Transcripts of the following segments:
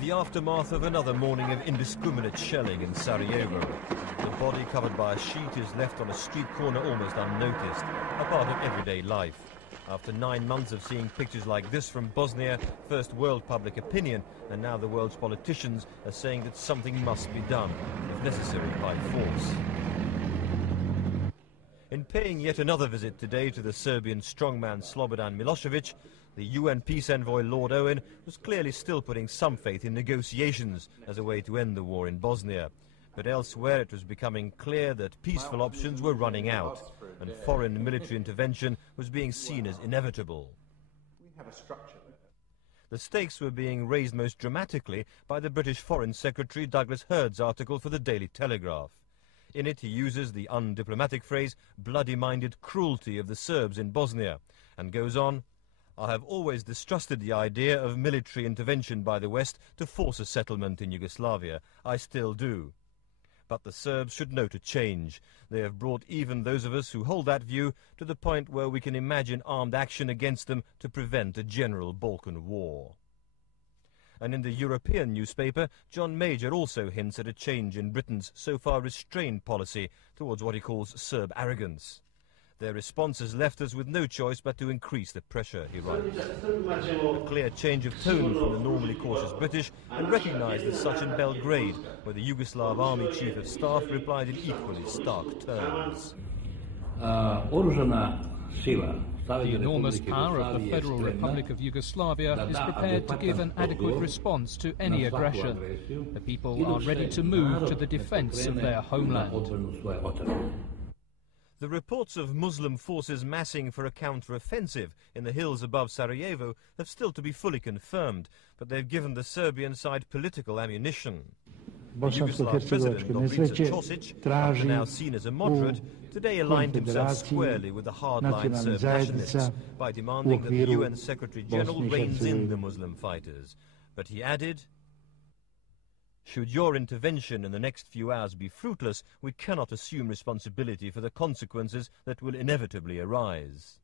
The aftermath of another morning of indiscriminate shelling in Sarajevo. The body covered by a sheet is left on a street corner almost unnoticed, a part of everyday life. After 9 months of seeing pictures like this from Bosnia, first world public opinion, and now the world's politicians are saying that something must be done, if necessary by force. In paying yet another visit today to the Serbian strongman Slobodan Milosevic, the UN peace envoy Lord Owen was clearly still putting some faith in negotiations as a way to end the war in Bosnia. But elsewhere it was becoming clear that peaceful options were running out, and foreign military intervention was being seen as inevitable. The stakes were being raised most dramatically by the British Foreign Secretary Douglas Hurd's article for the Daily Telegraph. In it he uses the undiplomatic phrase bloody-minded cruelty of the Serbs in Bosnia, and goes on, "I have always distrusted the idea of military intervention by the West to force a settlement in Yugoslavia. I still do. But the Serbs should note a change. They have brought even those of us who hold that view to the point where we can imagine armed action against them to prevent a general Balkan war." And in the European newspaper, John Major also hints at a change in Britain's so far restrained policy towards what he calls Serb arrogance. Their response has left us with no choice but to increase the pressure, he writes. A clear change of tone from the normally cautious British, and recognised as such in Belgrade, where the Yugoslav Army Chief of Staff replied in equally stark terms. The enormous power of the Federal Republic of Yugoslavia is prepared to give an adequate response to any aggression. The people are ready to move to the defence of their homeland. The reports of Muslim forces massing for a counter-offensive in the hills above Sarajevo have still to be fully confirmed, but they've given the Serbian side political ammunition. The Yugoslav president, Dobrica Ćosić, after now seen as a moderate, today aligned himself squarely with the hardline Serb nationalists by demanding that the UN Secretary-General reins in the Muslim fighters. But he added, "Should your intervention in the next few hours be fruitless, we cannot assume responsibility for the consequences that will inevitably arise."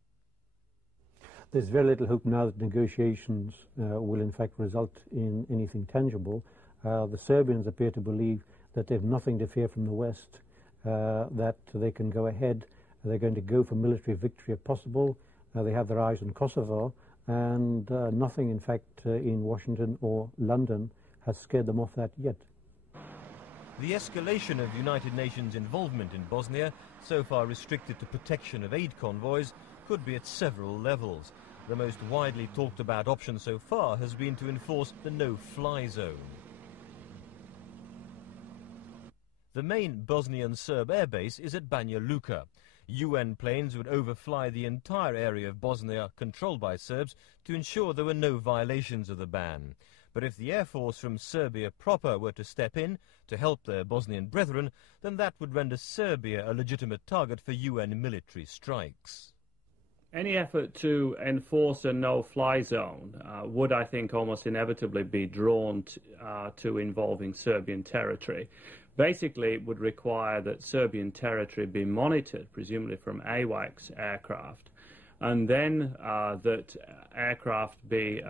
There's very little hope now that negotiations will in fact result in anything tangible. The Serbians appear to believe that they have nothing to fear from the West, that they can go ahead, they're going to go for military victory if possible. They have their eyes on Kosovo, and nothing in fact in Washington or London has scared them off that yet. The escalation of United Nations involvement in Bosnia, so far restricted to protection of aid convoys, could be at several levels. The most widely talked about option so far has been to enforce the no-fly zone. The main Bosnian Serb airbase is at Banja Luka. UN planes would overfly the entire area of Bosnia controlled by Serbs to ensure there were no violations of the ban. But if the Air Force from Serbia proper were to step in to help their Bosnian brethren, then that would render Serbia a legitimate target for UN military strikes. Any effort to enforce a no-fly zone would, I think, almost inevitably be drawn to involving Serbian territory. Basically, it would require that Serbian territory be monitored, presumably from AWACS aircraft, and then that aircraft be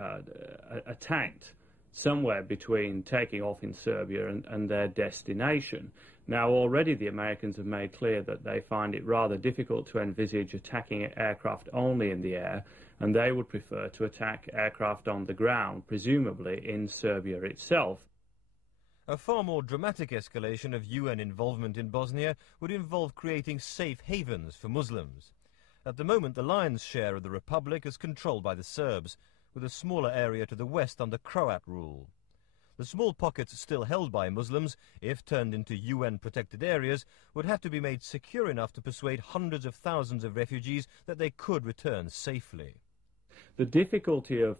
attacked somewhere between taking off in Serbia and their destination. Now, already the Americans have made clear that they find it rather difficult to envisage attacking aircraft only in the air, and they would prefer to attack aircraft on the ground, presumably in Serbia itself. A far more dramatic escalation of UN involvement in Bosnia would involve creating safe havens for Muslims. At the moment, the lion's share of the republic is controlled by the Serbs, with a smaller area to the west under Croat rule. The small pockets still held by Muslims, if turned into UN-protected areas, would have to be made secure enough to persuade hundreds of thousands of refugees that they could return safely. The difficulty of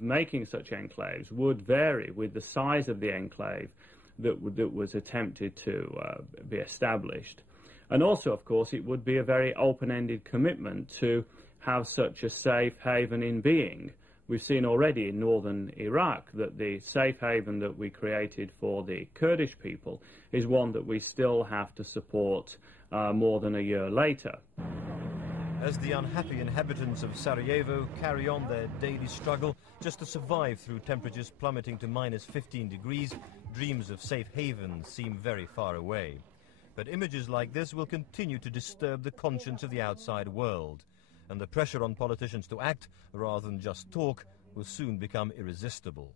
making such enclaves would vary with the size of the enclave that was attempted to be established. And also, of course, it would be a very open-ended commitment to have such a safe haven in being. We've seen already in northern Iraq that the safe haven that we created for the Kurdish people is one that we still have to support more than a year later. As the unhappy inhabitants of Sarajevo carry on their daily struggle just to survive through temperatures plummeting to -15 degrees, dreams of safe havens seem very far away. But images like this will continue to disturb the conscience of the outside world, and the pressure on politicians to act rather than just talk will soon become irresistible.